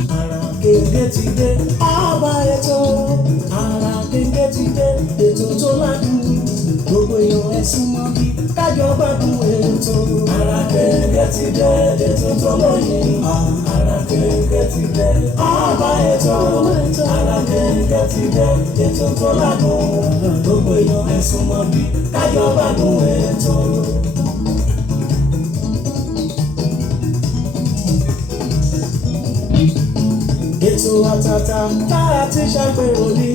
Ara kéńgé ti dé ọba ètò. Ara kéńgé ti dé ètò tó ládùn. Gbogbo èèyàn ẹ súnmọ́ bí kájọ gbádùn ètò. Ara kéńgé ti dé ètò tó lóyìn. Ara kéńgé ti dé ọba ètò. Ara kéńgé ti dé ètò tó ládùn. Gbogbo èèyàn ẹ súnmọ́ bí kájọ gbádùn ètò. Ètò àtàtà tá a ti ṣàgbéró ní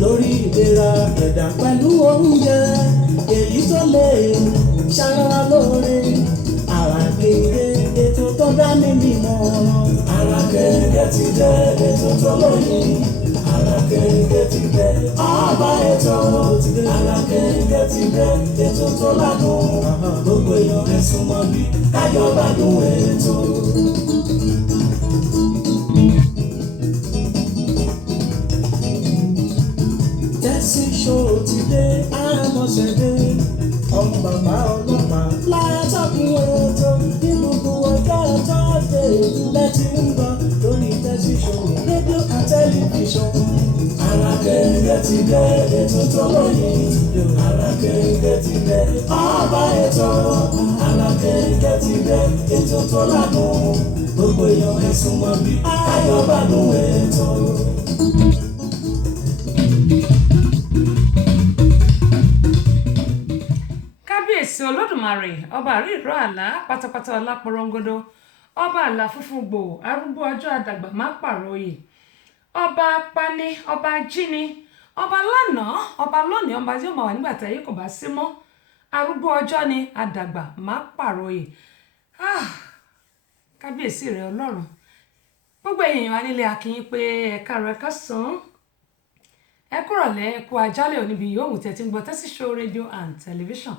lórí ìlera ẹ̀dá pẹ̀lú oúnjẹ èyí tó lè ṣara lóore. Ara kéńgé ètò tó dá ní mímọ́. Ara kéńgé ti dé ètò tó lóyìn. Ara kéńgé ti dé ọba ètò. Ara kéńgé ti dé ètò tó ládùn. Gbogbo èèyàn ẹ súnmọ́ bí kájọ gbádùn ètò. Tẹ́sí ṣòro ti dé àmọ́ṣẹ́dé ọmọ bàbá ọlọ́pàá látọ̀kùn ètò ní gbogbo ọjọ́ tọ́sídé lẹ́tí ń gbọ́ lórí tẹ́sí ṣòro rédíò and tẹlifíṣọ̀n. Ara kéńgé ti dé ètò tó lóyìn. Ara kéńgé ti dé ọba ètò. Ara kéńgé ti dé ètò tó ládùn. Gbogbo èèyàn ẹ súnmọ́ bí kájọ gbádùn ètò. Kábíyèsí Olódùmarè ọba àríìró àlá pátápátá ọlápọ̀rọ̀ngodo ọba àlà funfun gbò arúgbó ọjọ́ àdàgbà má pààrọ̀ oyè ọba pani ọba jíni ọba lánàá ọba lónìí ọba tí ó máa wà nígbà tí ayé kò bá sí mọ́ arúgbó ọjọ́ ni àdàgbà má pààrọ̀ oyè. Kábíyèsí rẹ Ọlọ́run gbogbo èèyàn wa nílé akínyìn pé ẹ̀ka rẹ̀ kásán ẹ kúrọ̀lẹ́ ẹ kú ajálẹ̀ oníbi yòówù tẹ́ ti ń gbọ́ Tẹ́sí Show rédíò and tẹlifíṣàn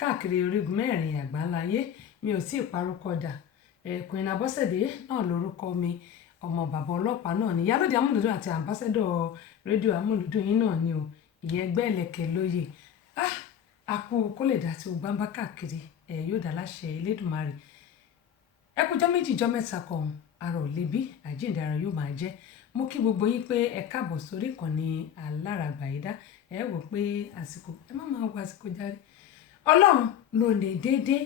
káàkiri orígun mẹ́rin àgbáńláyé. Mi ò tí ì parúkọ dà Queen Abọ́sẹ̀dé náà lórúkọ mi ọmọ bàbá ọlọ́pàá náà ni Ìyálóde Amúlùdún àti àmbásẹ́dọ̀ rédíò Amúlùdún yín náà ni o ìyẹn ẹgbẹ́ ẹlẹ́kẹ̀ lóye. Àkú kó lè dá tí o gbáǹbá káàkiri yóò dá láṣẹ Elédùmarè. Ẹ kújọ́ méjì jọ́ mẹ́ta kan ara ò lebi àjíǹde ara yóò máa jẹ́. Mo kí gbogbo yín pé ẹ káàbọ̀ sórí ìkànnì aláràgbàyídá. Ẹ wò pé àsìkò ẹ má máa wo àsìkò járe. Ọlọ́run ló lè déédé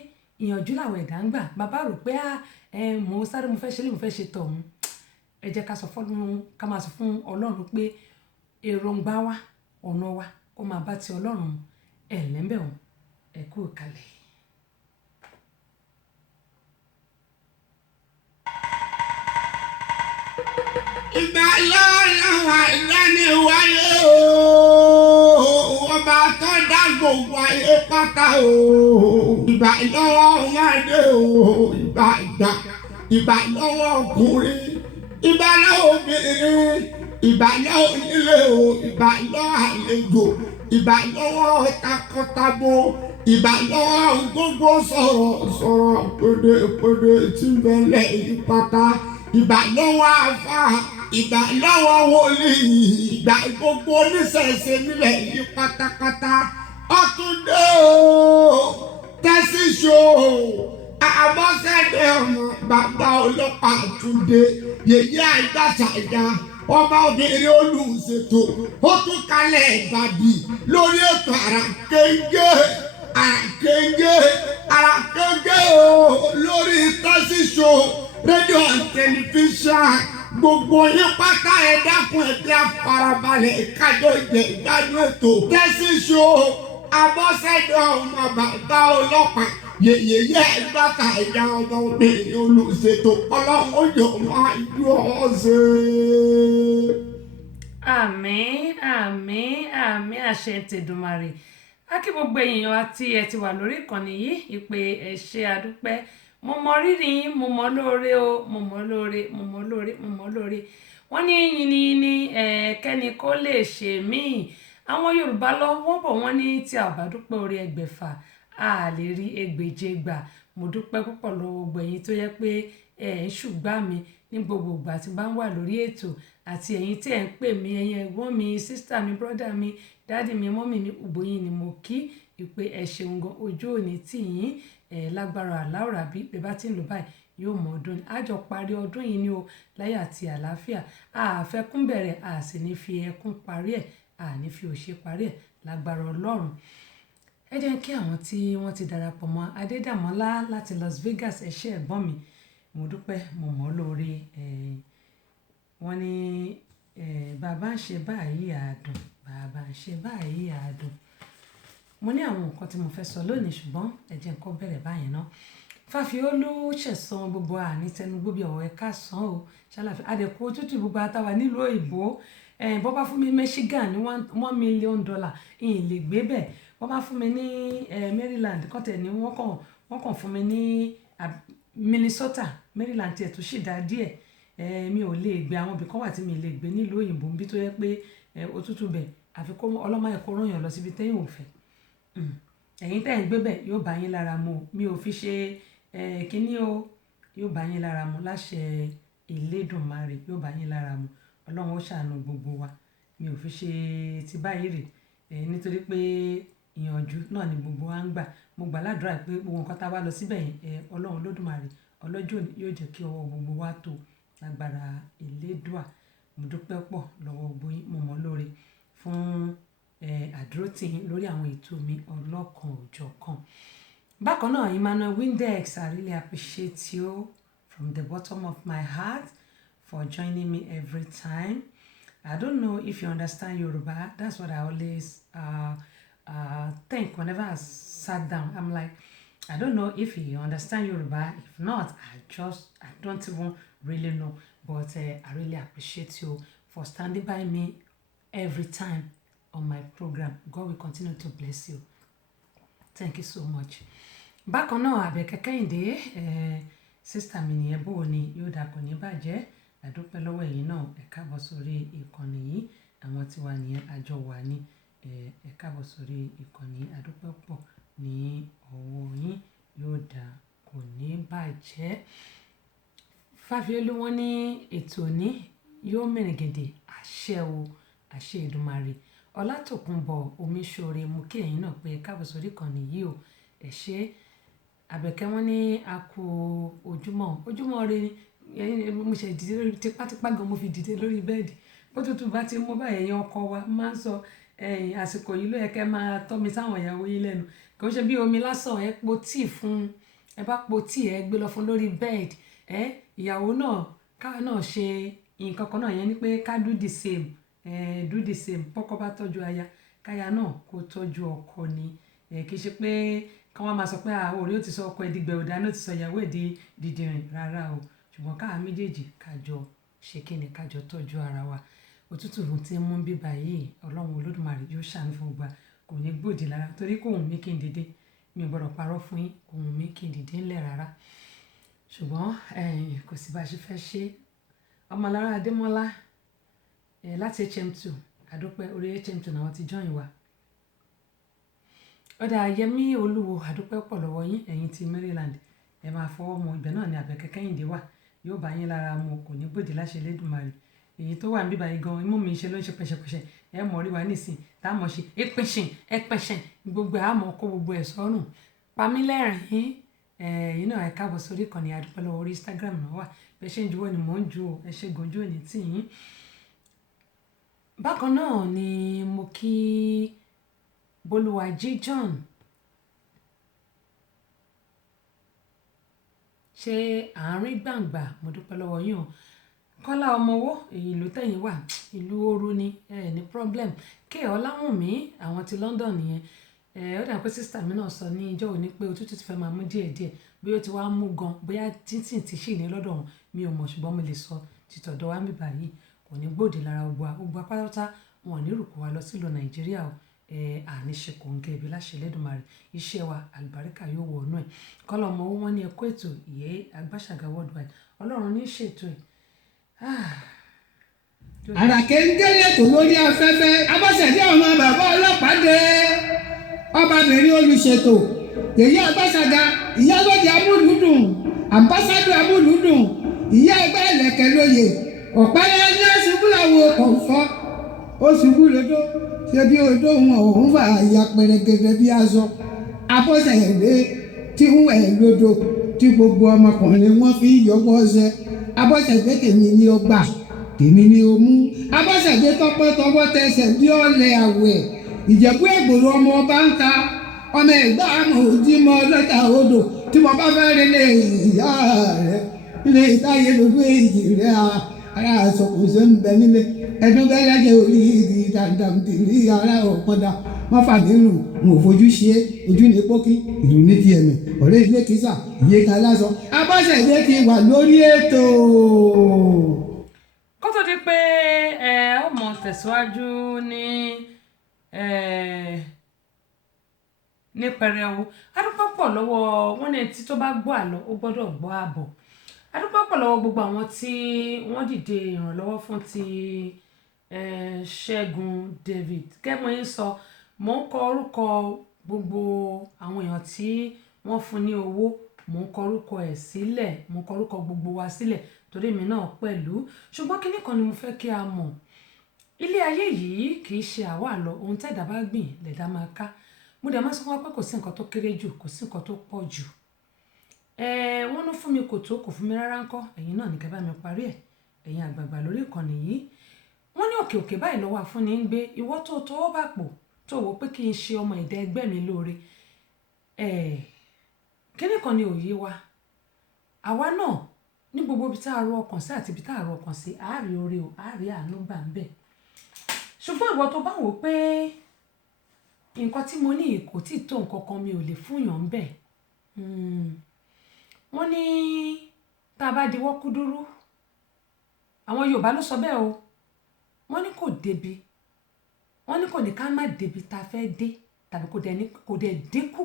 ìyànjú làwọn ẹ̀dá ń gbà. Bàbá rò pé mo sáré mo fẹ́ ṣe lé mo fẹ́ ṣe tọ̀hún. Ẹ jẹ́ ká sọ fọ́lọ́run ká máa sọ fún Ọlọ́run pé èròǹgbà wa ọ̀nà wa kó máa bá ti Ọlọ́run ẹ̀lẹ́mbẹ̀hún ẹ kú ìkàlẹ̀. Ìgbà lọ́wọ́ ìlànà wáyé ọba tó dá gbogbo ayé pátá ìgbà lọ́wọ́ ọmọdé ìgbà lọ́wọ́ ọkùnrin ìgbà lọ́wọ́ obìnrin ìgbà lọ́wọ́ onílé ìgbà lọ́wọ́ àlejò ìgbà lọ́wọ́ takọtabo ìgbà lọ́wọ́ gbogbo sọ̀rọ̀ pèdèpèdè tí ń bẹ̀lẹ̀ yìí pátá ìgbà lọ́wọ́ àfà ìgbà lọ́wọ́ wòlíì ìgbà gbogbo oníṣẹ̀ṣe nílẹ̀ yìí pátápátá ọ̀túndé Tẹ́sí Show Abọ́sẹ̀dé ọmọ bàbá ọlọ́pàá Túndé yèyé àìgbàṣàjà ọba obìnrin olùṣètò ó tún kalẹ̀ ìgbàdì lórí ètò àràkéńgé lórí Tẹ́sí Show rédíò and tẹlifíṣàn gbogbo yín pátá ẹ dákun ẹgbẹ́ àfarabalẹ̀ kájọ ìjẹ ìgbádùn ètò Tẹ́sí Show Abọ́sẹ̀dé ọmọ bàbá ọlọ́pàá yèyé ìgbàta ìyá ọmọ obìnrin olùṣètò ọlọ́run yóò máa yọ ọ́ ṣe. Àmín àmín àmín àṣẹ tèdùmarè. Kí gbogbo èèyàn àti ẹ ti wà lórí ìkànnì yìí ìpè ẹ ṣé àdúpẹ́. Mo mọ rírì yín mo mọ lóore o mo mọ lóore. Wọ́n ní yìnyín kẹ́ni kó lè ṣe míì. Àwọn Yorùbá lọ wọ́n bọ̀ wọ́n ní tí a bá dúpẹ́ oore ẹgbẹ̀fà a lè rí ẹgbẹ̀je gbà. Mo dúpẹ́ púpọ̀ lọ́wọ́ gbogbo ẹ̀yin tó yẹ pé ń ṣùgbà mi ní gbogbo ìgbà tí bá ń wà lórí ètò àti ẹ̀yin tí ẹ̀ ń pè mí ẹ̀yin ẹ̀gbọ́n mi sísítà mi brọ́dà mi dáàdì mi mọ́mì mi gbogbo yín ni mo kí ìpè ẹ ṣeun gan ojú òní tì yín lágbára aláwòrán bí bẹ́ẹ̀ bá ti ń lò báyìí yóò mọ ọdún ni àjọ parí ọdún yìí ni o láyọ̀ àti àlàáfíà àfẹ́kún bẹ̀rẹ̀ a sì ní fi ẹkún parí ẹ̀ a ní fi òṣè parí ẹ̀ lágbára Ọlọ́run. Ẹ jẹ́ kí àwọn tí wọ́n ti darapọ̀ mọ́ Adédàmọ́lá láti Las Vegas ẹ ṣé ẹ̀gbọ́n mi mo dúpẹ́ mo mọ̀ ọ́ lóore wọ́n ní bàbá ń ṣe báyìí àdùn bàbá ń ṣe báyìí àdùn. Mo ní àwọn nǹkan tí mo fẹ́ sọ lónìí ṣùgbọ́n ẹ jẹ́ nǹkan bẹ̀rẹ̀ báyìí ná. Fáfiolú ṣẹ̀san gbogbo àní tẹnugbó bí ọ̀wọ́ ẹ̀ka sàn o ṣàlàfẹ́ àdẹ̀kù òtútù gbogbo àtàwà nílùú òyìnbó bọ́ bá fún mi Michigan ní $1 million ìyìn lè gbé bẹ̀ bọ́ bá fún mi ní Maryland kọ́tẹ̀ ní wọ́n kàn fún mi ní Minnesota Maryland tiẹ̀ tó ṣì dá díẹ̀ mi ò lè gbé àwọn ibì kan wà tí mi lè gbé nílùú òyìnbó bí tó yẹ pé òtútù bẹ̀ àfi kó ọlọ́mọ ẹ̀kọ́ ròyìn lọ síbi tẹ́yìn ò fẹ́ ẹ̀yin tẹ́ ń gbé bẹ̀ yóò bá yín lára mu mi ò fi ṣe kíní o yóò bá yín lára mu láṣẹ Elédùmarè yóò bá yín lára mu Ọlọ́run ó ṣàánú gbogbo wa mi ò fi ṣe ti báyìí rè nítorí pé ìyànjú náà ni gbogbo wa ń gbà mo gbà ládùúrà pé gbogbo nǹkan tá a bá lọ síbẹ̀ yẹn Ọlọ́run Olódùmarè ọlọ́jọ́ yóò jẹ́ kí ọwọ́ gbogbo wa tó lágbára Elédùà mo dúpẹ́ pọ̀ lọ́wọ́ gbogbo yín mo mọ̀ lóore fún àdúrótì lórí àwọn ètò mi ọlọ́kan òjọ̀kan. Bákan náà Emmanuel Windex I really appreciate you from the bottom of my heart for joining me every time. I don't know if you understand Yoruba. That's what I always think whenever I sat down. I'm like, I don't know if you understand Yoruba. If not, I don't even really know. But I really appreciate you for standing by me every time on my program. God will continue to bless you. Thank you so much. Bákan náà Àbẹ̀kẹ́ Kẹ́hìndé sister mi nìyẹn bó ni yóò dà kò ní bàjẹ́ àdúpẹ́ lọ́wọ́ ẹ̀yin náà ẹ káàbọ̀ sórí ìkànnì yìí àwọn tí wà nìyẹn àjọ wà ní ẹ káàbọ̀ sórí ìkànnì àdúpẹ́ pọ̀ ní ọwọ́ yín yóò dà kò ní bàjẹ́. Fáfiolú wọn ní ètò ní yóò mẹ́rìngẹ̀dẹ̀ àṣẹ o àṣẹ Èdùmàrè Ọlátòkunbọ̀ Omíṣore mú kí ẹ̀yin náà pé ẹ káàbọ̀ sórí ìkànnì yìí o ẹ ṣé. Àbẹ̀kẹ́ wọn ní a kú ojúmọ́ rẹ ni mo ṣe dìde lórí tipátipá gan mo fi dìde lórí bẹ́ẹ̀dì bó tútù bá ti mú báyìí ẹ̀yin ọkọ wa máa ń sọ àsìkò yìí ló yẹ kẹ́ máa tọ́ mi sáwọn ìyàwó yín lẹ́nu kò ń ṣe bí omi lásán ẹ po tíì fún ẹ bá po tíì ẹ gbé lọ fún lórí bẹ́ẹ̀dì ìyàwó náà káwa náà ṣe nǹkan kan náà yẹn ni pé ká do the same pọ́kọ bá tọ́jú aya káya náà kó tọ́jú ọkọ ni kì í ṣe pé káwọn máa sọ pé orí ó ti sọ ọkọ ẹ̀dígbẹ̀ ọ̀dà náà ti sọ ìyàwó ẹ̀dí dídìrín rárá o ṣùgbọ́n káà méjèèjì kájọ ṣe kíni kájọ tọ́jú ara wa òtútù tí ń mú bíbá yìí Ọlọ́run Olódùmarè yóò ṣàánú fún gbà kò ní gbòdì lára torí kò wùn mí kí n dìde mi ò gbọ́dọ̀ parọ́ fún yín kò wùn mí kí n dìde ńlẹ̀ rárá ṣùgbọ́n kò sí bá a ṣe fẹ́ ṣe Ọmọlára Adémọ́lá láti HM2 àdúpẹ́ orí HM2 náà ti join wa ọ̀dà Yẹmí Olúwo àdúpẹ́ pọ̀ lọ́wọ́ yín ẹ̀yin ti Maryland ẹ máa fọwọ́ mọ ibẹ̀ náà ni Àbẹ̀kẹ́ Kẹ́hìndé wà yóò bá yín lára mu kò ní gbòdì láṣẹ Elédùmarè èyí tó wà níbí báyìí gan imú mi ṣe ló ń ṣe pẹ̀ṣẹ̀pẹ̀ṣẹ̀ ẹ mọ̀ rí wa nísìn tá a mọ̀ ṣe ẹpẹ̀ṣẹ̀ gbogbo àmọ́ kó gbogbo ẹ̀ sọ́rùn Pamílẹ́rìn ẹ̀yin náà ẹ káàbọ̀ sórí ìkànnì àdúpẹ́ lọ́wọ́ orí Instagram náà wà bẹ́ẹ̀ ṣe ń juwọ́ ni mò ń ju ẹ ṣe gòjú òní tì yín. Bákan náà ni mo kí Bolúwàjí John ṣe àárín gbàǹgbà mo dúpẹ́ lọ́wọ́ yín o Kọ́lá Ọmọwó ìlú tẹ̀yìn wà ìlú ooru ni ní problem kí Ọláwùnmí àwọn ti London nìyẹn ó dà pé sísítà mi náà sọ ní ìjọ́ òní pé òtútù ti fẹ́ máa mú díẹ̀díẹ̀ bóyá ó ti wá mú gan bóyá títì ti ṣì ní lọ́dọ̀ wọn mi ò mọ̀ ṣùgbọ́n mo lè sọ títọ̀dọ̀ wa ń bíbà yìí kò ní gbòdì lára gbogbo apáta wọn ò ní rùkú wa lọ sílùú Nàìjíríà o àní ṣe kò ń gẹ ibi láṣẹ Elédùmarè iṣẹ́ wa àlùbáríkà yóò wọ ọ̀nà ẹ̀ Kọ́lá Ọmọwó wọn ní ẹ̀kọ́ ètò ìyẹ́ Agbáṣàgà worldwide Ọlọ́run ní ṣètò ẹ̀. Àràkẹ́ ń gẹ́lẹ́ tó lórí afẹ́fẹ́ Abọ́sẹ̀dé ọmọ bàbá ọlọ́pàá dé ọbabìnrin olùṣètò Yèyé Agbáṣàgà ìyálóde amúlùúdùn àmbásádọ̀ amúlùúdùn ìyá ẹgbẹ́ ìlẹ̀kẹ̀ lóye ọ̀pẹ́lẹ́ ní ṣubú làwọn kọ̀ọ̀fọ́ ó ṣubú lódó ṣe bí odó wọn òun fà ya pẹrẹgẹdẹ bí aṣọ Abọ́sẹ̀dé tí ń wẹ̀ lódò tí gbogbo ọmọkùnrin wọn fi yọwọ́ ṣe Abọ́sẹ̀dé tèmi ni ó gbà tèmi ni ó mú Abọ́sẹ̀dé tọpẹ́ tọwọ́ tẹsẹ̀ bí ọ̀lẹ àwẹ̀ Ìjẹ̀bú Ègbòrò ọmọ ọba ń ta ọmọ ẹ̀gbá àmọ̀ òjì mọ́ ọlọ́jà odò tí mo bá fẹ́ rí lé ìyá rẹ̀ ilé ìtayé lójú èyí rẹ̀ ara àsọkùnṣe ń bẹ nílé ẹdún bẹ́lẹ́jẹ̀ orí igi dàdàmdìrí ara ọ̀pọ̀dà wọ́n fà mí rùn n ò fojú ṣe é ojú ní pókí ìlú ní ti ẹ̀mẹ̀ ọ̀rẹ́ ilé kìsà iye ká lásán Abọ́sẹ̀dé ti wà lórí ètò. kó tó di pé ó mọ̀ tẹ̀síwájú ní pẹrẹwu adúpọ̀ pọ̀ lọ́wọ́ wọn ní etí tó bá gbọ́ àlọ́ ó gbọ́dọ̀ gbọ́ àbọ̀ adúpọ̀ pọ̀ lọ́wọ́ gbogbo àwọn tí wọ́n dìde ìrànlọ́wọ́ fún ti Ṣẹ́gun David kẹ́mọ́ yín sọ mò ń kọ orúkọ gbogbo àwọn èèyàn tí wọ́n fún ní owó mò ń kọ orúkọ ẹ̀ sílẹ̀ mò ń kọ orúkọ gbogbo wa sílẹ̀ torí mi náà pẹ̀lú ṣùgbọ́n kinní kan ni mo fẹ́ kí a mọ̀ ilé ayé yìí kì í ṣe àwa lọ ohun tẹ́ẹ̀dá bá gbìn lẹ̀dá máa ká mo dẹ̀ máa sọ fún wa pé kò sí nǹkan tó kéré jù kò sí nǹkan tó pọ̀ jù wọ́n ló fún mi kò tó kò fún mi rárá ńkọ́ ẹ̀yin náà ní kẹ́ bá mi parí ẹ̀ ẹ̀yin àgbààgbà lórí ìkànnì yìí wọ́n ní òkè òkè báyìí lọ́wọ́ àfúnni ń gbé ìwọ tó tọwọ́ bá pò tó wò pé kí n ṣe ọmọ ẹ̀dá ẹgbẹ́ mi lóore kíní kan ni òye wa àwa náà ní gbogbo ibi tá a ro ọkàn sí àti ibi tá a ro ọkàn sí àárí oore o àárí àánú gbà ń bẹ̀ ṣùgbọ́n ìwọ tó bá wò pé nǹkan tí mo ní kò tí ì tó nǹkan kan mi ò lè fúnyàn ń bẹ̀ wọ́n ní tá a bá diwọ́ kúdúrú àwọn Yorùbá ló sọ bẹ́ẹ̀ o wọ́n ní kò débi wọ́n ní kò ní ká má débi tá a fẹ́ dé tàbí kò dẹ̀ dínkù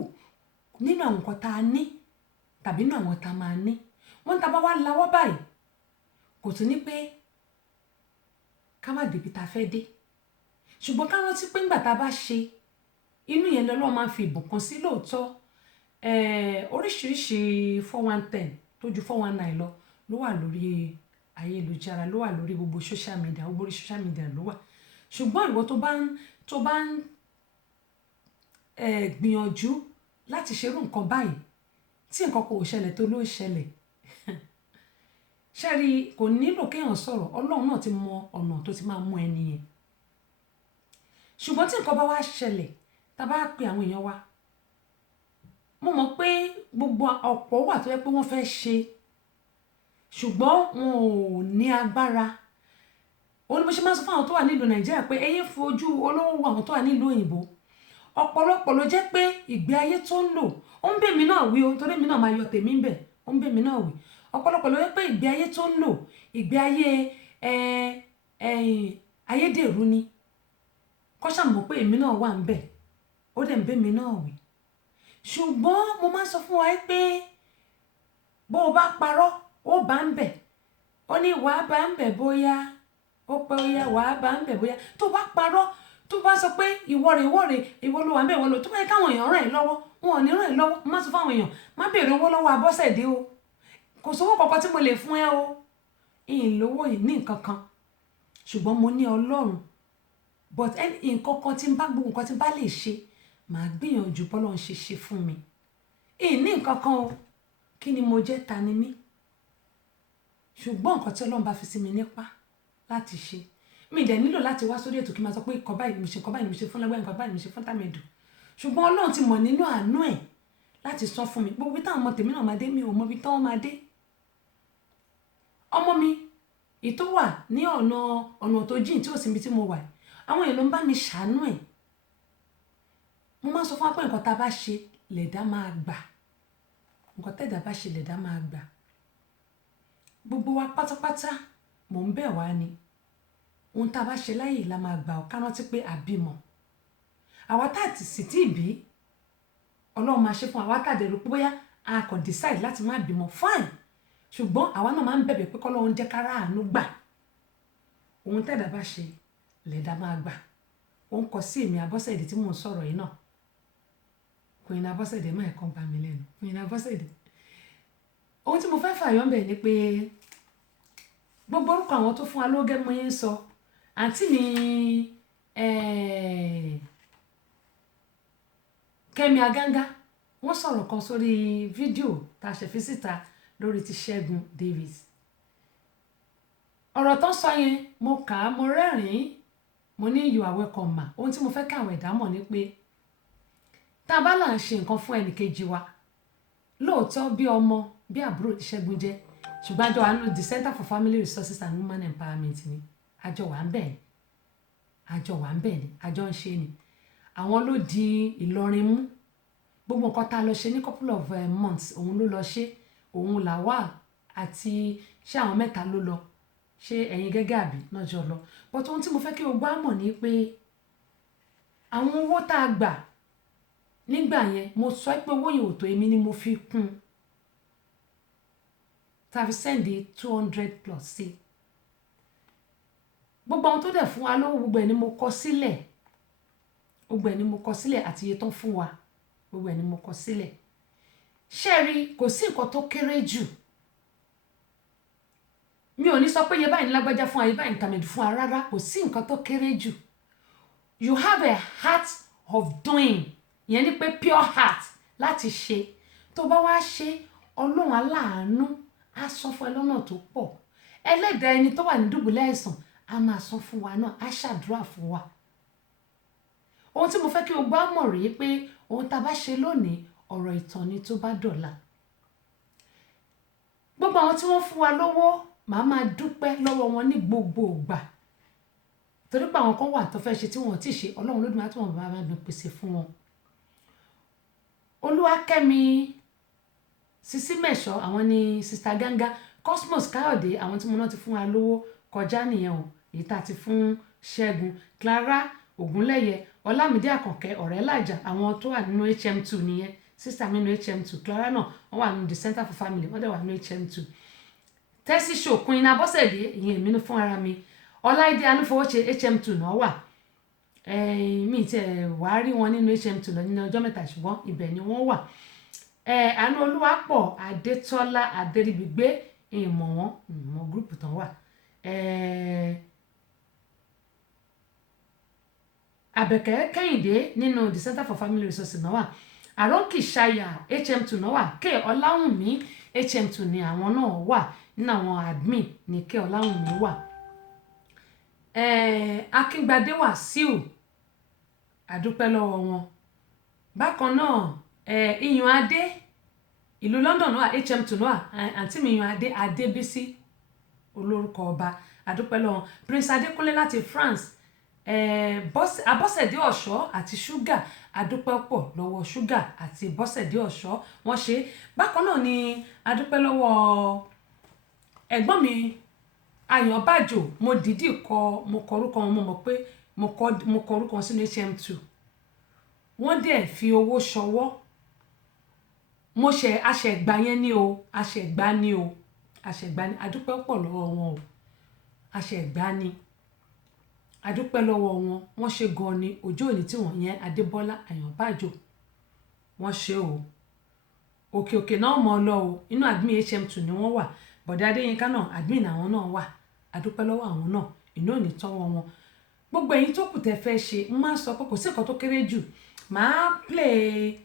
nínú àwọn nǹkan tá a ní tàbí nínú àwọn tá a máa ní wọ́n ní tá a bá wá lawọ́ báyìí kò tún ní pé ká má débi tá a fẹ́ dé ṣùgbọ́n ká rántí pé ńgbà tá a bá ṣe inú yẹn lọ́lọ́run máa ń fi ìbùkún sí lóòótọ́ oríṣiríṣi 4110 tó ju 419 lọ ló wà lórí ayélujára ló wà lórí gbogbo social media gbogbo orí social media ló wà ṣùgbọ́n ìwọ tó bá ń gbìyànjú láti ṣerú nǹkan báyìí tí nǹkan kò ṣẹlẹ̀ tó ló ṣẹlẹ̀ ṣẹ́rí kò nílò kéèyàn sọ̀rọ̀ Ọlọ́run náà ti mọ ọ̀nà tó ti máa mú ẹni yẹn ṣùgbọ́n tí nǹkan bá wá ṣẹlẹ̀ tá a bá pe àwọn èèyàn wa mo mọ̀ pé gbogbo ọ̀pọ̀ wà tó yẹ pé wọ́n fẹ́ ṣe ṣùgbọ́n wọn ò ní agbára olùbó ṣe máa sọ fún àwọn tó wà nílùú Nàìjíríà pé ẹyẹ fojú olówó wo àwọn tó wà nílùú òyìnbó ọ̀pọ̀lọpọ̀ ló jẹ́ pé ìgbé ayé tó ń lò ó ń bẹ̀ mí náà wí o torí mi náà máa yọ tèmi ń bẹ̀ ó ń bẹ̀ mí náà wí ọ̀pọ̀lọpọ̀ ló jẹ́ pé ìgbé ayé tó ń lò ìgbé ayé ayédèrú ni kọ́ṣà mọ̀ pé èmi náà wà ń bẹ̀ ó dẹ̀ ń bẹ̀ mí náà wí ṣùgbọ́n mo máa sọ fún wa pé bó o bá parọ́ ó bá ń bẹ̀ ó ní wàá bá ń bẹ̀ bóyá ó pẹ́ ó yá wàá bá ń bẹ̀ bóyá tó bá parọ́ tó bá sọ pé ìwọ ló wà ń bẹ̀ ìwọ ló tó bá yẹ káwọn èèyàn ràn ẹ́ lọ́wọ́ wọn ò ní ràn ẹ́ lọ́wọ́ má sọ fáwọn èèyàn má béèrè owó lọ́wọ́ Abọ́sẹ̀dé o kò sówó kankan tí mo lè fún ẹ o ìlówó ní nǹkan kan ṣùgbọ́n mo ní Ọlọ́run but nǹkan kan tí n bá gbogbo nǹkan tí n bá lè ṣe màá gbìyànjú bọ́lọ́ ń ṣe fún mi ìní nǹkan kan o kí ni mo jẹ́ ta ni mí ṣùgbọ́n nǹkan tí Ọlọ́run bá fi sí mi nípa láti ṣe mi dẹ̀ nílò láti wá sórí ètò kí n máa sọ pé nǹkan báyìí ni mo ṣe nǹkan báyìí ni mo ṣe fún lágbáyé nǹkan báyìí ni mo ṣe fún tàmẹ̀dù ṣùgbọ́n Ọlọ́run ti mọ̀ nínú àánú ẹ̀ láti sọ fún mi gbogbo bí táwọn ọmọ tèmi náà máa dé mi ò mọ ibi táwọn máa dé ọmọ mi ìtó wà ní ọ̀nà tó jìn tí ò síbi tí mo wà àwọn èèyàn ló ń bá mi ṣàánú ẹ̀ mo máa sọ fún wa pé nǹkan tá a bá ṣe lẹ̀dá máa gbà nǹkan tẹ́dá bá ṣe lẹ̀dá máa gbà gbogbo wa pátápátá mò ń bẹ̀ wá ni ohun tá a bá ṣe láyè la máa gbà ọ́ ká rántí pé àbímọ àwa tá àti sì tí ì bí Ọlọ́run máa ṣe fún àwa tá àdẹ̀rù pé bóyá a kàn decide láti má bímọ fine ṣùgbọ́n àwa náà máa ń bẹ̀bẹ̀ pé k'Ọlọ́run jẹ́ kára àánú gbà ohun tẹ́dá bá ṣe lẹ̀dá máa gbà ó ń kọ sí èmi Abọ́sẹ̀dé tí mò ń sọ̀rọ̀ yìí náà Queen Abọ́sẹ̀dé máa ẹ̀kan bá mi lẹ́nu Queen Abọ́sẹ̀dé ohun tí mo fẹ́ fàyọ́ bẹ̀ ni pé gbogbo orúkọ àwọn tó fún wa lógẹ́ mo yẹn ń sọ àǹtí mi Kẹ́mi Aganga wọ́n sọ̀rọ̀ kan sórí fídíò tá a ṣe fi síta lórí ti Ṣẹ́gun Davis. Ọ̀rọ̀ tó ń sọ yẹn mo kà á mo rẹ́rìn-ín, mo ní you are welcome ma. Ohun tí mo fẹ́ káwọn ẹ̀dá mọ̀ ni pé tá a bá là ń ṣe nǹkan fún ẹnìkejì wa lóòótọ́ bí ọmọ bí àbúrò Ṣẹ́gun jẹ́, ṣùgbọ́n àjọ àánú the Center for Family Resources and Women Empowerment ni àjọ wà ń bẹ̀ ni àjọ ń ṣe ni. Àwọn ló di Ìlọrin mú, gbogbo nǹkan tá a lọ ṣe ní couple of months òun ló lọ ṣe, òun Lawal àti ṣé àwọn mẹ́ta ló lọ ṣe ẹ̀yin gẹ́gẹ́ àbí náà jọ lọ. But ohun tí mo fẹ́ kí o gbá mọ̀ ni pé àwọn owó tá a gbà nígbà yẹn mo sọ pé owó yẹn ò tó, èmi ni mo fi kún tá a fi sẹ́ndì 200 plus sí. Gbogbo àwọn tó dẹ̀ fún wa lówó gbogbo ẹ̀ ni mo kọ sílẹ̀, àti iye tó ń fún wa gbogbo ẹ̀ ni mo kọ sílẹ̀. Ṣé rí kò sí nǹkan tó kéré jù, mi ò ní sọ pé iye báyìí ní lágbájá fún ayé báyìí ní tàmẹ̀dù fún wa rárá, kò sí nǹkan tó kéré jù. You have a heart of doing, ìyẹn ni pé pure heart láti ṣe. Tó bá wá ṣe, Ọlọ́run aláàánú á san fún ẹ lọ́nà tó pọ̀. Ẹlẹ́dàá ẹni tó wà ní dùbúlẹ̀ àìsàn á máa san fún wa náà, á ṣàdúrà fún wa. Ohun tí mo fẹ́ kí o gbá mọ̀ rèé pé ohun tá a bá ṣe lónìí ọ̀rọ̀ ìtàn ni tó bá dọ̀la. Gbogbo àwọn tí wọ́n fún wa lówó màá máa dúpẹ́ lọ́wọ́ wọn ní gbogbo ìgbà, torí pé àwọn kan wà tó fẹ́ ṣe tí wọ́n ti ṣe, Ọlọ́run lódùmarè tí wọ́n bá mi pèsè fún wọn. Olúwakẹ́mi, Sisi Mẹ́ṣọ́, àwọn ni Sister Ganga, Cosmos Káyọ̀dé, àwọn tí mo náà ti fún wa lówó kọjá nìyẹn o, èyí tá a ti fún Ṣẹ́gun, Clara Ògúnlẹ́yẹ, Ọlámídé Àkànkẹ́, Ọ̀rẹ́ Làjà, àwọn tó wà nínú HM2 nìyẹn, sister mi nínú HM2, Clara náà wọ́n wà nínú the Center for Family, wọ́n dẹ̀ wà nínú HM2. Tẹ́sí Ṣòkun iná Bọ́sẹ̀dé, ìyẹn èmi fún ara mi, Ọláìdé Anúfọwọ́ṣe HM2 náà wà. Mi ti wá rí wọn nínú HM2 lọ nínú ọjọ́ mẹ́ta, ṣùgbọ́n ibẹ̀ ni wọ́n wà. Àánú Olúwapọ̀, Adétọ́lá Adéríbigbé, ìmọ̀ wọn mọ̀ gúrùpù tán wà. Àbẹ̀kẹ́ Kẹ́hìndé nínú the Center for Family Resources náà wà. Àrọ́ǹkì Ṣayà HM2 náà wà. K Ọláwùnmí HM2 ni àwọn náà wà, nínú àwọn admin ní K Ọláwùnmí wà. Akíngbadé Wàsíù, àdúpẹ́ lọ́wọ́ wọn. Bákan náà Iyùn Adé ìlú London náà HM2 náà, àǹtí mi Iyùn Adé Adébísí olórúkọ ọba, àdúpẹ́ lọ́wọ́. Prince Adékúnlé láti France, Abọ́sẹ̀dé Ọ̀ṣọ́ àti Ṣúgà, àdúpẹ́ pọ̀ lọ́wọ́ Ṣúgà àti Bọ́sẹ̀dé Ọ̀ṣọ́, wọ́n ṣe. Bákan náà ni àdúpẹ́ lọ́wọ́ ẹ̀gbọ́n mi Ayọ̀bájò, mo dìídì mo kọ orúkọ wọn, mo mọ̀ pé mo kọ orúkọ wọn sínú HM2, wọ́n dẹ̀ fi owó ṣọwọ́. Mo ṣe àṣẹ̀gbà yẹn ní o, àṣẹ̀gbà ni, àdúpẹ́ pọ̀ lọ́wọ́ wọn o, àṣẹ̀gbà ni, àdúpẹ́ lọ́wọ́ wọn, wọ́n ṣe gan ni. Ọjọ́ òní tí wọ́n yẹn Adébọ́lá Ayọ̀bájò, wọ́n ṣe o. Òkè náà mọ̀ lọ o, inú admin HM2 ni wọ́n wà. Bọ̀dé Adéyínká náà admin àwọn náà wà, àdúpẹ́ lọ́wọ́ àwọn náà, inú òní tọ́wọ́ wọn. Gbogbo ẹ̀yin tó kù tẹ́ fẹ́ ṣe, mo máa sọ pé kò sí nǹkan tó kéré jù. Màá play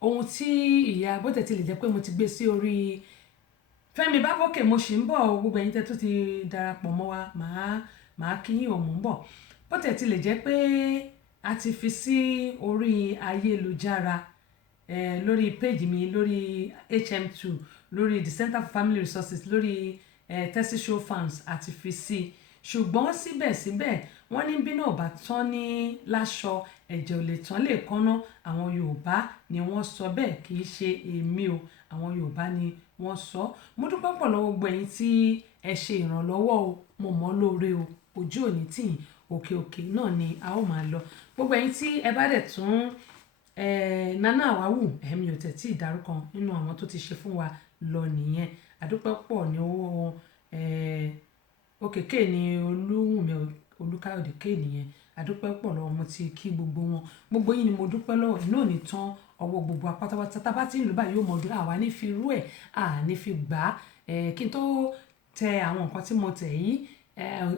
ohun tí ìyá bó tẹ̀ ti lè jẹ́ pé mo ti gbé sí orí Fẹ́mi Bábọ́kè, mo ṣì ń bọ̀ o. Gbogbo ẹ̀yin tẹ́ tó ti darapọ̀ mọ́ wa, màá kí yín o, mò ń bọ̀. Bó tẹ̀ ti lè jẹ́ pé a ti fi sí orí ayélujára, lórí page mi, lórí HM2, lórí the Center for Family Resources, lórí Tẹ́sí Show Fans àti fi sí. Ṣùgbọ́n síbẹ̀síbẹ̀ wọ́n ní bí náà bá tán ní láṣọ, ẹ̀jẹ̀ ò lè tán lè kánná. Àwọn Yorùbá ni wọ́n sọ bẹ́ẹ̀, kì í ṣe èmi o, àwọn Yorùbá ni wọ́n sọ. Mo dúpẹ́ pọ̀ lọ́wọ́ gbogbo ẹ̀yin tí ẹ ṣe ìrànlọ́wọ́ o, mo mọ̀ lóore o, ojú òní tì yín, òkè náà ni a ó máa lọ. Gbogbo ẹ̀yin tí ẹ bá dẹ̀ tún Nana Awawu, ẹ̀mí ò tẹ̀ tí ìdárúkọ nínú àwọn tó ti ṣe fún wa lọ nìyẹn. Àdúpẹ́ pọ̀ ní owó Òkèké ni Olúwùnmí Olúkáyọ̀dé K nìyẹn. Àdúpẹ́ pọ̀ lọ́wọ́, mo ti kí gbogbo wọn. Gbogbo yín ni mo dúpẹ́ lọ́wọ́, inú òní tán ọwọ́ gbogbo apátápátá. Tá bá tí ń lò báyìí yóò mọ̀ ọdún, àwa ní fi rú ẹ̀, ní fi gbà á. Kí n tó tẹ àwọn nǹkan tí mo tẹ̀ yìí,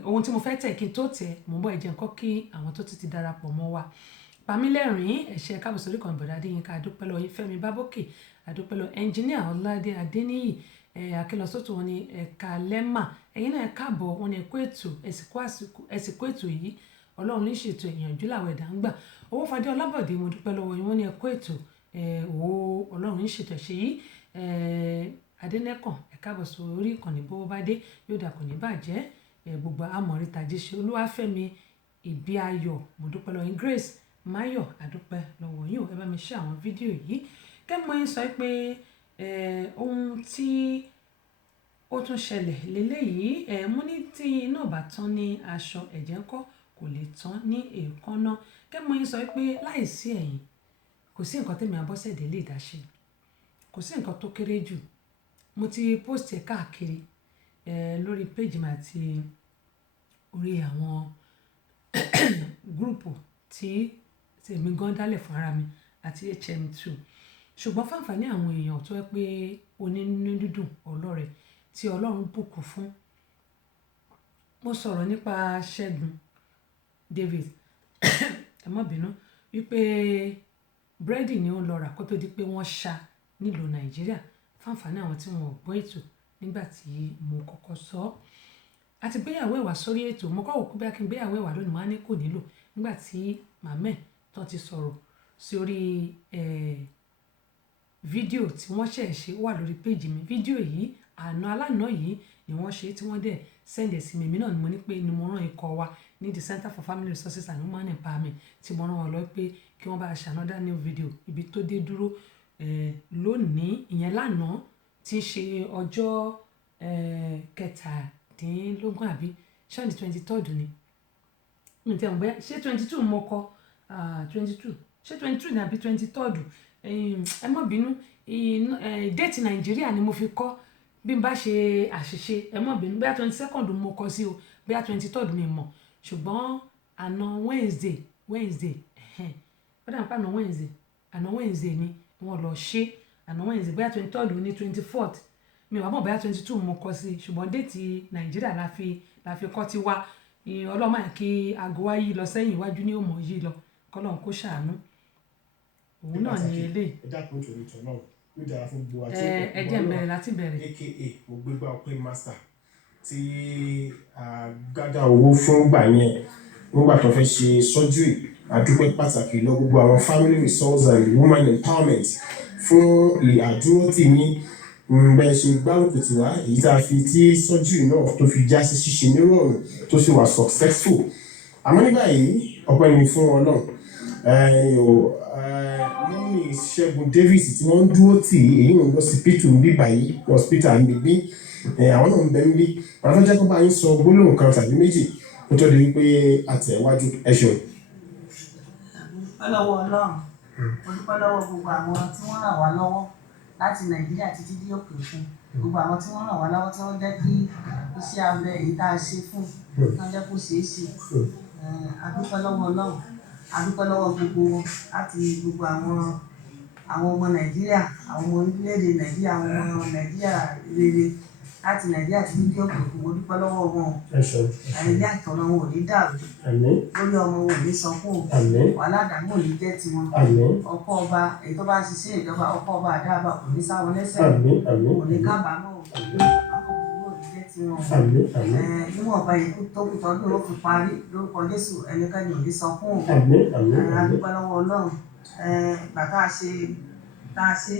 ohun tí mo fẹ́ tẹ̀ kí n tó tẹ̀, mo ń bọ̀ ẹ jẹ́ nǹkan kí àwọn tó ti darapọ̀ mọ́ wa Pamílẹ́rìn ẹ̀ṣẹ̀ káàbọ̀ sórí kan bọ̀dá Adéyínká adúpẹ́ lọ́wọ́ yín Fẹ́mi Bábókè adúpẹ́ lọ́wọ́ ẹnjìníà Ọládé Adéníyì Akínlọ́sọ́tò wọn ni ẹ̀ka lẹ́mà ẹ̀yin náà káàbọ̀ wọn ni ẹ̀kọ́ ètò ẹ̀sìnkú ètò yìí Ọlọ́run ní ṣètò ìyànjú làwọn ẹ̀dá ń gbà Owófadé Ọlábọ̀dé mo dúpẹ́ lọ́wọ́ yín wọ́n ní ẹ̀kọ́ ètò Ọlọ́run ní ṣètò ẹ̀ṣẹ̀ yìí Adẹ́nẹ́kàn ẹ̀káàbọ̀ sórí ìkànnì bówó bá dé yóò dà kò ní bàjẹ́ gbogbo àmọ̀rí tàjí ṣe Olúwafẹ́mi ìbí ayọ̀ mo dúpẹ́ lọ́wọ́ yín Grace Máyọ̀ àdúpẹ́ lọ́wọ́ yín ẹ bá mi ṣe àwọn fídíò yìí kẹ́mọ́ yín sọ pé ohun tí ó tún ṣẹlẹ̀ lélẹ́yìí mú ní tí iná bá tán ní aṣọ ẹ̀jẹ̀ ńkọ́ kò lè tán ní èékánná kẹ́mọ́ yín sọ pé láìsí ẹ̀yin kò sí nǹkan tẹ́mi Abọ́sẹ̀dé lè dá ṣe kò sí nǹkan tó kéré jù mo ti post ẹ̀ káàkiri lórí page mi àti orí àwọn gúrùpù tí èmi gan dálẹ̀ fún ara mi àti HM2 ṣùgbọ́n fáǹfààní àwọn èèyàn tó yẹ pé onínú dídùn ọlọ́rẹ̀ tí Ọlọ́run bùkún fún mo sọ̀rọ̀ nípa Ṣẹ́gun David ẹ má bínú wípé búrẹ́dì ni ó ń lọ rà kó tó di pé wọ́n ṣá nílùú Nàìjíríà fáǹfààní àwọn tí wọn ò gbọ́ ètò nígbà tí mo kọ́kọ́ sọ ọ́ àti gbéyàwó ẹ̀wà sórí ètò mo kọ́ òkú bí a kí n gbéyàwó ẹ̀wà lónìí máa ní kò nílò nígbà tí màmẹ́ tó ti sọ̀rọ̀ sí orí fídíò tí wọ́n ṣẹ̀ ṣe wà lórí péjì mi fídíò yìí alánà yìí ni wọ́n ṣe tí wọ́n dẹ̀ sẹ́ndẹ̀ sí mi èmi náà ni mo ní pé ni mo rán ikọ̀ wa ní the Center for Family Resources and Women Empowerment tí mo rán wọn lọ pé kí wọ́n bá a ṣe another new video ibi tó dé dúró lónìí ìyẹn lánàá tí í ṣe ọjọ́ kẹtàdínlógún àbí ṣáàdì 23rd ni mi tẹ̀ ń bẹ́ ṣé 22 mo kọ 22 ṣé 22 ni àbí 23rd ẹ má bínú déètì Nàìjíríà ni mo fi kọ́ bí n bá ṣe àṣìṣe ẹ má bínú bóyá 22nd mo kọ sí o bóyá 23rd mi mọ̀ ṣùgbọ́n àná Wednesday ó dà nípa àná Wednesday ni wọ́n lọ ṣe àná Wednesday bóyá 23rd ní 24th mi wà mọ̀ bóyá 22 mo kọ sí ṣùgbọ́n déètì Nàìjíríà la fi kọ́ ti wá ọlọ́mọ kí aago wá yí lọ sẹ́yìn iwájú ní òmò yí lọ kọ́lọ́n kó ṣàánú òun náà ní ilé. ẹ dákun nítorí ìtọ́ náà ló dára fún gbogbo àti ẹ jẹ́ bẹ̀rẹ̀ láti bẹ̀rẹ̀. aka mo gbégbá ọpẹ́ master tí a gádà owó fún gbà yẹn nígbà tó fẹ́ ṣe surgery àdúpẹ́ pàtàkì lọ gbogbo àwọn family resource and women empowerment fún àdúrótì ní bẹ́ẹ̀ ṣe gbárùkù tì wá èyí tá a fi tí surgery náà tó fi já sí ṣíṣe nírọ̀rùn tó sì wà successful àmọ́ nígbà yìí ọpẹ́ ni fún Ọlọ́run mọ́mí Ṣẹ́gun Davis tí wọ́n ń dúró tì èyí ń lọ hospital ń bí báyìí hospital ń bí àwọn náà ń bẹ ń bí wọn fẹ́ jẹ́ kó bá yín sọ gbólóhùn kan tàbí méjì kó tó di wípé àtẹ̀wájú ẹ ṣeun. dúpẹ́ lọ́wọ́ Ọlọ́run mo dúpẹ́ lọ́wọ́ gbogbo àwọn tí wọ́n ràn wá lọ́wọ́ láti Nàìjíríà títí dé òkè òkun gbogbo àwọn tí wọ́n ràn wá lọ́wọ́ tí wọ́n jẹ́ kí iṣẹ́ abẹ èyí tá a ṣe fún wọn jẹ́ kó ṣeé ṣe a dúpẹ́ lọ́wọ́ Ọlọ́run a dúpẹ́ lọ́wọ́ gbogbo láti gbogbo àwọn ọmọ Nàìjíríà àwọn ọmọ orílẹ̀-èdè Nàìjíríà àwọn ọmọ Nàìjíríà rere láti Nàìjíríà títí dé òkè òkun mo dúpẹ́ lọ́wọ́ wọn ilé àtọ̀nà wọn ò ní dàrú lórí ọmọ wọn ò ní sọkún wàhálà àdàmú ò ní jẹ́ tiwọn ọkọ ọba èyí tó bá ń ṣiṣẹ́ ìjọba ọkọ ọba àdáàbà kò ní sáwọn lẹ́sẹ̀ kò ní kábàámọ̀ níwọ̀n ọba yìí tó kù tọ́dún ó fi parí lórúkọ Jésù ẹnikẹ́ni ò ní sọkún a dúpẹ́ lọ́wọ́ Ọlọ́run bàtà tá a ṣe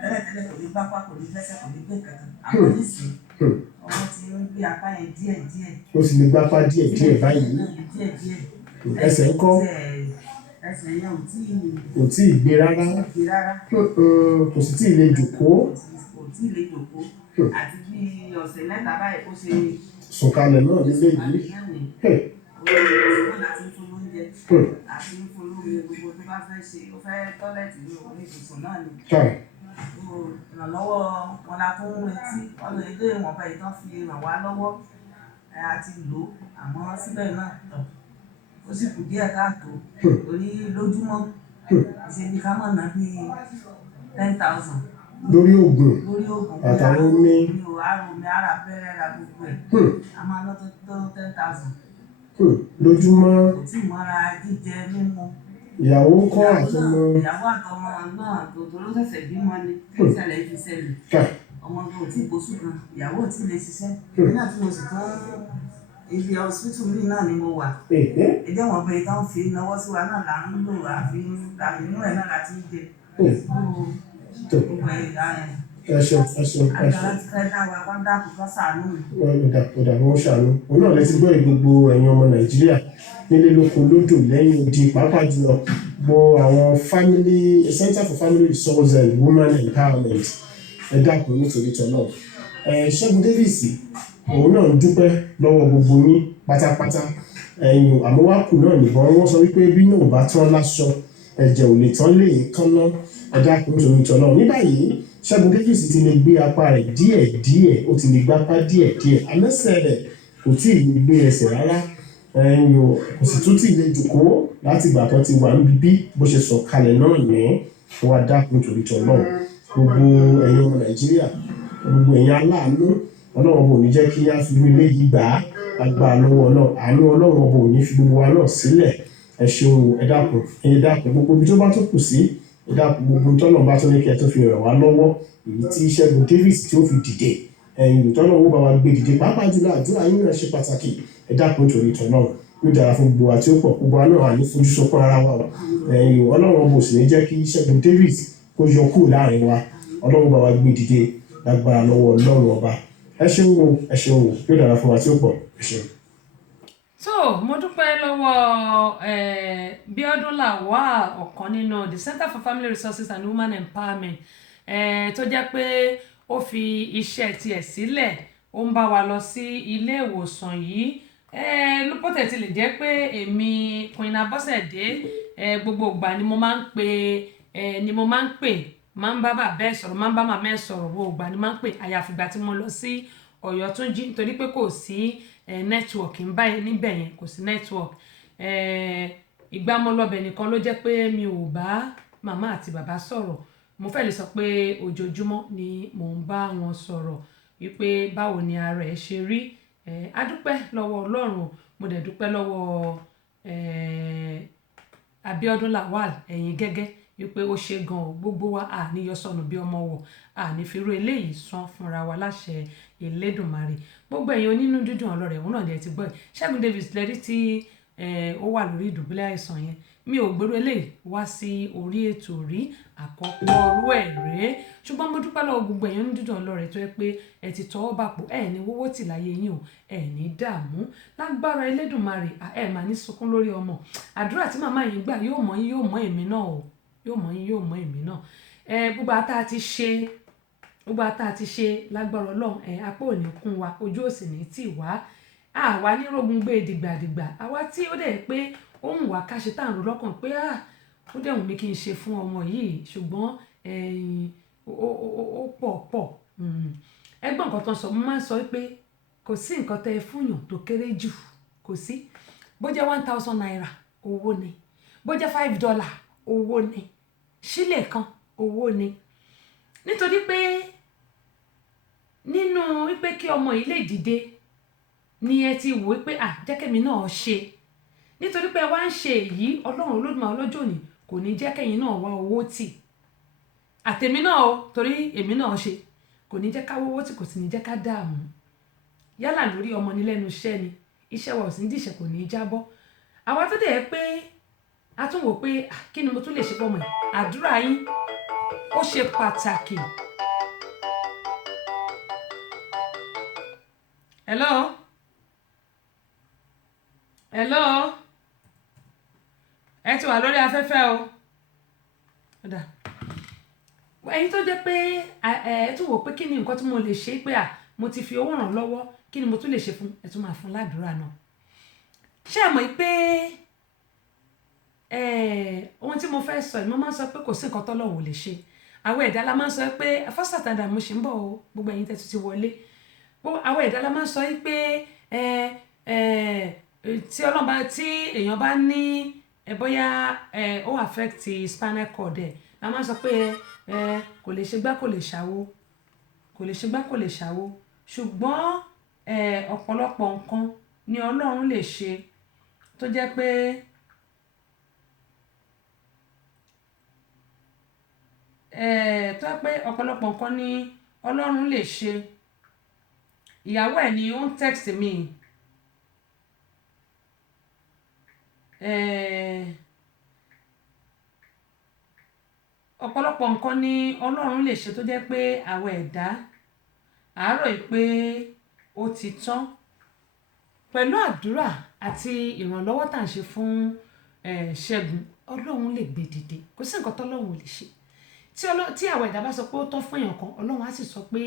tẹ́lẹ̀tẹ́lẹ̀ kò ní pápá kò ní fẹsẹ̀ kò ní gbé kankan àwọn oníṣẹ́ ọmọ tí ń gbé apá yẹn díẹ̀. ó sì lè gbápá díẹ̀ báyìí ẹsẹ̀ ń kọ́ ẹsẹ̀ yẹn kò tí ì gbé rárá kò sì tí ì lè jòkó àti bí ọ̀sẹ̀ mẹ́ta báyìí kó ṣe sọ̀kalẹ̀ náà nílé yìí àti fún lóúnjẹ àti fún lómi gbogbo tó bá fẹ́ ṣe ó fẹ́ tọ́lẹ̀tì ní òun ìbùsùn náà ni ìrànlọ́wọ́ wọn la tún ń retí ọ̀nà ilé ìwọ̀nba ìtàn fi ràn wá lọ́wọ́ àti lò àmọ́ síbẹ̀ náà ó sì kù díẹ̀ káàtó torí lójúmọ́ ìṣèlú ká mọ̀ náà bíi 10,000 lórí oògùn àtàwọn omi àrùn ara bẹ́rẹ̀ ra gbogbo ẹ̀ a máa lọ tó 10,000 lójúmọ́ kò tí ì mọ́ra jíjẹ mímu ìyàwó ń kọ́ àtọmọ. ìyàwó àtọmọ náà tó ló ṣẹ̀ṣẹ̀ bímọ ni tí ìṣẹ̀lẹ̀ fi ṣẹlẹ̀ ọmọ tó tí kò sùn ìyàwó tí lè ṣiṣẹ́ èmi náà tí mo sì tán ibi hospital mi náà ni mo wà ẹjọ́ wọn bẹ tán fi náwó sí wa náà là ń lò àfi inú ẹ̀ náà láti jẹ gbogbo ẹ̀ àgbàlá ti fẹ́ dá wa wọ́n dákun kọ́ sàánú mi. ọ̀dà wọn ṣàánú òun náà lẹ́sìn gbọ́ gbogbo ẹ̀yin ọmọ Nàìjíríà nílé lóko lódò lẹ́yìn odi pàápàá jùlọ gbọ́ àwọn family Center for Family Resource and Women Empowerment ẹ dákun nítorí tọ́lọ́ Ṣẹ́gun Davis òun náà ń dúpẹ́ lọ́wọ́ gbogbo yín pátápátá ẹ̀yìn àmúwákù náà nìbọn wọ́n sọ wípé bí náà bá tán láṣọ ẹ̀jẹ̀ ò lè tán lè kánná ẹ dákun nítorí tọ́lọ́ ní báyìí Ṣẹ́gun Davis ti lè gbé apá rẹ̀ díẹ̀díẹ̀ ó ti lè gbápá díẹ̀díẹ̀ amẹ́sẹ̀ rẹ̀ kò tí ì lè gbé ẹsẹ̀ rárá kò sì tún tí ì lè jòkó láti ìgbà kan ti wà ń bíbí bó ṣe sọ kalẹ̀ náà ní wọ́n á dákun nítorí tọ́lọ́ gbogbo ẹ̀yin ọmọ Nàìjíríà gbogbo ẹ̀yin aláàánú Ọlọ́run ọba ò ní jẹ́ kí á fi ilé yìí gbà á agbára lọ́wọ́ Ọlọ́run àánú Ọlọ́run ọba ò ní fi gbogbo wa náà sílẹ̀ ẹ ṣeun ẹ dákun gbogbo ibi tó bá tó kù sí ẹ dákun gbogbo tọ́nà bá tó ní kí ẹ tó fi ràn wá lọ́wọ́ èyí tí Ṣẹ́gun Davis tí ó fi dìde ẹ̀yìn tọ́nà owó bá wa gbé dìde pàápàá jùlọ àdúrà yín náà ṣe pàtàkì ẹ dákun nítorí tọ́nà yóò dára fún gbogbo àti ó pọ̀ gbogbo wa náà àní fojú sọpọ̀ ara wa ẹ̀yìn Ọlọ́run ọba ò sì ní jẹ́ kí Ṣẹ́gun Davis kó yọ kúrò láàrin wa Ọlọ́run bá wa gbé dìde lágbára lọ́wọ́ Ọlọ́run ọba ẹ ṣeun o yóò dára fún wa tí ó pọ̀ ẹ ṣeun. so mo dúpẹ́ lọ́wọ́ Bíọ́dún Lawal ọ̀kan nínú the Center for Family Resources and Women Empowerment tó jẹ́ pé ó fi iṣẹ́ tiẹ̀ sílẹ̀ ó ń bá wa lọ sí ilé ìwòsàn yìí lópòtẹ̀ ti lè jẹ́ pé èmi Queen Abọ́sẹ̀dé gbogbo ìgbà ni mo máa ń pè máa ń bá bàbá ẹ̀ sọ̀rọ̀ máa ń bá màmá ẹ̀ sọ̀rọ̀ gbogbo ìgbà ni máa ń pè àyàfi ìgbà tí mo lọ sí Ọ̀yọ́túnjí nítorí pé kò sí network ń bá níbẹ̀ yẹn kò sí network ìgbà mo lọbẹ̀ nìkan ló jẹ́ pé mi ò bá màmá àti bàbá sọ̀rọ̀ mo fẹ́ lè sọ pé ojoojúmọ́ ni mò ń bá wọn sọ̀rọ̀ wípé báwo ni ara ẹ̀ ṣe rí a dúpẹ́ lọ́wọ́ Ọlọ́run mo dẹ̀ dúpẹ́ lọ́wọ́ Abíọ́dún Lawal ẹ̀yin gẹ́gẹ́ wípé ó ṣe gan o gbogbo wa àní yọ sọnù bí ọmọ wọ àní fìrú eléyìí san fúnra wa láṣẹ Elédùmarè gbogbo ẹ̀yin onínú dídùn ọlọ́rẹ̀ òun náà ni ẹ ti gbọ́ ẹ̀ Ṣẹ́gun Davis lẹ́rí tí ó wà lórí ìdùbúlẹ̀ àìsàn yẹn mi ò gbèrú eléyìí wá sí orí ètò rí àkọ́kọ́ ọrú ẹ̀ rèé ṣùgbọ́n mo dúpẹ́ lọ́wọ́ gbogbo ẹ̀yin onínú dídùn ọlọ́rẹ̀ tó yẹ pé ẹ ti tọwọ́ bàpò ẹ̀ ní wọ́wọ́ tì láyé yín o ẹ̀ ní dààmú lágbára Elédùmarè ẹ̀ máa ní sunkún lórí ọmọ àdúrà tí màmá yín gbà yóò mọ yín yóò mọ èmi náà o yóò mọ èmi náà gbogbo ata ti ṣe lágbára Ọlọ́run apá ò ní kún wa ojú ò sì ní tì wá àwa ní rógun gbé dìgbàdìgbà àwa tí ó dẹ̀ pé ó ń wá káṣe tá à ń ro lọ́kàn pé ó dẹ̀ wù mí kí n ṣe fún ọmọ yìí ṣùgbọ́n ó pọ̀ ẹgbọ́n nǹkan tó ń sọ mo máa ń sọ pé kò sí nǹkan tẹ́ ẹ fúnyàn tó kéré jù kò sí bó jẹ́ 1,000 naira owó ni bó jẹ́ $5 owó ni sílẹ̀ kan owó ni nítorí pé nínú wípé kí ọmọ yìí lè dìde ni ẹ ti wò wípé jẹ́kẹ̀mí náà ṣe nítorí pé wá ń ṣe èyí Ọlọ́run Olódùmarè ọlọ́jọ́ òní kò ní jẹ́ kẹ́yìn náà wá owó tì àtèmi náà o torí èmi náà ṣe kò ní jẹ́ ká wówó tì kò sì ní jẹ́ ká dààmú yálà lórí ọmọ ní lẹ́nu iṣẹ́ ni iṣẹ́ wa ò sí ní dìṣẹ́ kò ní jábọ́ àwa tó dẹ̀ pé a tún wò pé kí ni mo tún lè ṣe fọmọ yìí àdúrà yín ó ṣe pàtàkì. hello ẹ ti wà lórí afẹ́fẹ́ o ẹ̀yin tó jẹ́ pé ẹ tún wò pé kí ni nǹkan tí mo lè ṣe pé mo ti fi owó ràn lọ́wọ́ kí ni mo tún lè ṣe fún ẹ tún máa fún ládùúrà náà ṣé ẹ mọ̀ pé ohun tí mo fẹ́ sọ yìí mo máa ń sọ pé kò sí nǹkan tọ́lọ́run ò lè ṣe àwọn ẹ̀dá la máa ń sọ pé fásitì mo ṣì ń bọ̀ o gbogbo ẹ̀yin tẹ́tù ti wọlé àwọn ẹ̀dá la máa ń sọ pé tí èèyàn bá ní bóyá ó affect spinal cord ẹ̀ la máa ń sọ pé kò lè ṣe gbá kò lè ṣàwo ṣùgbọ́n ọ̀pọ̀lọpọ̀ nǹkan ni Ọlọ́run lè ṣe tó jẹ́ pé tó yẹ pé ọ̀pọ̀lọpọ̀ nǹkan ni Ọlọ́run lè ṣe. Ìyàwó ẹ̀ ni ó ń text mi ọ̀pọ̀lọpọ̀ nǹkan ni Ọlọ́run lè ṣe tó jẹ́ pé àwọn ẹ̀dá àárọ̀ yìí pé ó ti tán. Pẹ̀lú àdúrà àti ìrànlọ́wọ́ tá à ń ṣe fún Ṣẹ́gun, Ọlọ́run lè gbé dìde. Kò sí nǹkan tọ́lọ́run ò lè ṣe. Tí àwọn ẹ̀dá bá sọ pé ó tán fún èèyàn kan, Ọlọ́run á sì sọ pé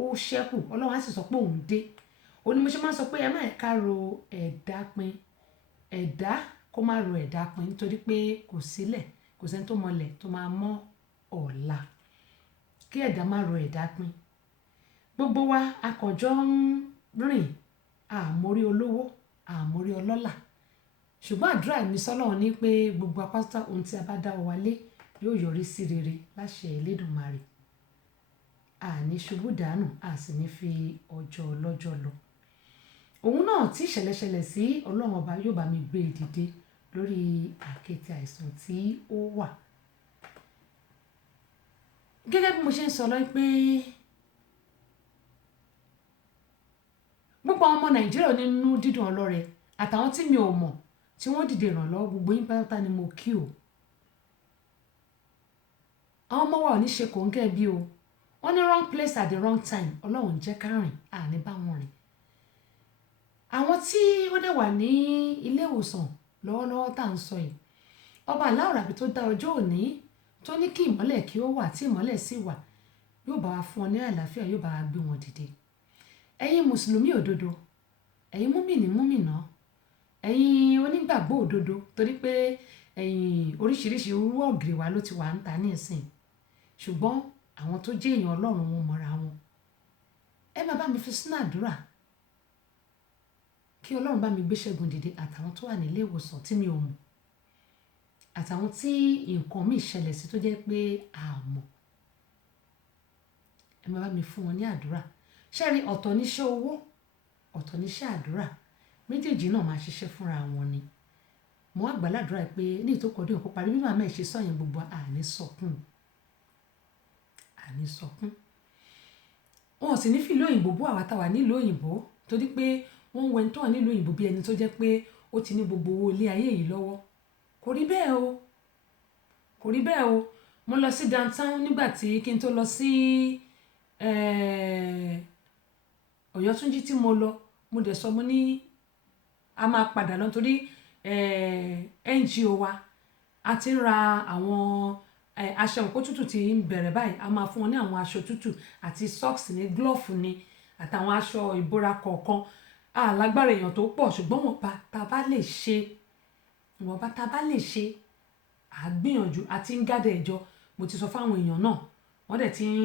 ó ṣẹ́kù, Ọlọ́run á sì sọ pé òun dé. Ó ní mo ṣe máa ń sọ pé ẹ má ká ro ẹ̀dá pin, ẹ̀dá kó má ro ẹ̀dá pin, nítorí pé kò sílẹ̀, kò sẹ́ni tó mọlẹ̀ tó máa mọ́ ọ̀la. Kí ẹ̀dá má ro ẹ̀dá pin. Gbogbo wa akọ̀jọ́ ń rìn àmórí olówó àmórí ọlọ́lá, ṣùgbọ́n àdúrà mi sọ́lọ́run ní pé gbogbo apáta ohun tí a bá dáwọ́ wa lé yóò yọrí sí rere láṣẹ Elédùmarè. Àní ṣubú dànù, a sì ní fi ọjọ́ ọlọ́jọ́ lọ. Òun náà tí ìṣẹ̀lẹ̀ ṣẹlẹ̀ sí, Ọlọ́run ọba yóò bá mi gbé dìde lórí àkéte àìsàn tí ó wà. Gẹ́gẹ́ bí mo ṣe ń sọ lọ pé gbogbo ọmọ Nàìjíríà nínú dídùn ọlọ́rẹ àtàwọn tí mi ò mọ̀ tí wọ́n dìde ìrànlọ́wọ́, gbogbo yín pátá ni mo kí o. Àwọn ọmọ wa ò ní ṣe kòńgẹ́ bí o. Wọ́n ní wrong place at the wrong time. Ọlọ́run jẹ́ ká rìn, àní bá wọn rìn. Àwọn tí ó dẹ̀ wà ní ilé ìwòsàn lọ́wọ́lọ́wọ́ tá à ń sọ yìí, ọba aláwòrábí tó dá ọjọ́ òní tó ní kí ìmọ́lẹ̀ kí ó wà tí ìmọ́lẹ̀ sì wà, yóò bá wa fún ọ ní àlàáfíà, yóò bá wa gbé wọn dìde. Ẹ̀yin mùsùlùmí òdodo, ẹ̀yin múmìnì múmìnà, ẹ̀yin onígbàgbọ́ òdodo, torí pé ẹ̀yin oríṣiríṣi irú ọ̀gìrì wa ló ti wà ń ta ní ìsìn, ṣùgbọ́n àwọn tó jẹ́ èèyàn Ọlọ́run wọn mọ̀ra wọn. Ẹ máa bá mi fi sínú àdúrà kí Ọlọ́run bá mi gbé Ṣẹ́gun dìde, àtàwọn tó wà nílé ìwòsàn tí mi ò mọ̀, àtàwọn tí nǹkan mi ṣẹlẹ̀ sí tó jẹ́ pé a mọ̀. Ẹ máa bá mi fún wọn ní àdúrà. Ṣẹ́rí, ọ̀tọ̀ níṣẹ́ owó, ọ̀tọ̀ níṣẹ́ àdúrà, méjèèjì náà máa ṣiṣẹ́ fúnra wọn ni. Mo wá gbàládùra pé ní ìtókòdé òkú parí bí màmá ẹ̀ ṣe sọ yẹn, gbogbo àní sọkún, àní sọkún. Wọn ò sì ní fi ìlú òyìnbó bú àwa táwa nílùú òyìnbó, torí pé wọ́n ń wẹni tó wà nílùú òyìnbó bí ẹni tó jẹ́ pé ó ti ní gbogbo owó ilé ayé yìí lọ́wọ́. Kò rí bẹ́ẹ̀ o, kò rí bẹ́ẹ̀ o. Mo lọ sí downtown nígbà tí kí n tó lọ sí Ọ̀yọ́túnjí tí mo lọ, mo dẹ̀ sọ mo ní a máa padà lọ torí NGO wa a ti ń ra àwọn aṣọ òpó tútù tí ń bẹ̀rẹ̀ báyìí. A máa fún wọn ní àwọn aṣọ tútù àti socks ní glove ni àtàwọn aṣọ ìbora kọ̀ọ̀kan. Lágbára èèyàn tó pọ̀, ṣùgbọ́n wọ́n bá ta bá lè ṣe, wọ́n bá ta bá lè ṣe, à gbìyànjú àti ń gádẹ ìjọ. Mo ti sọ fáwọn èèyàn náà, wọ́n dẹ̀ ti ń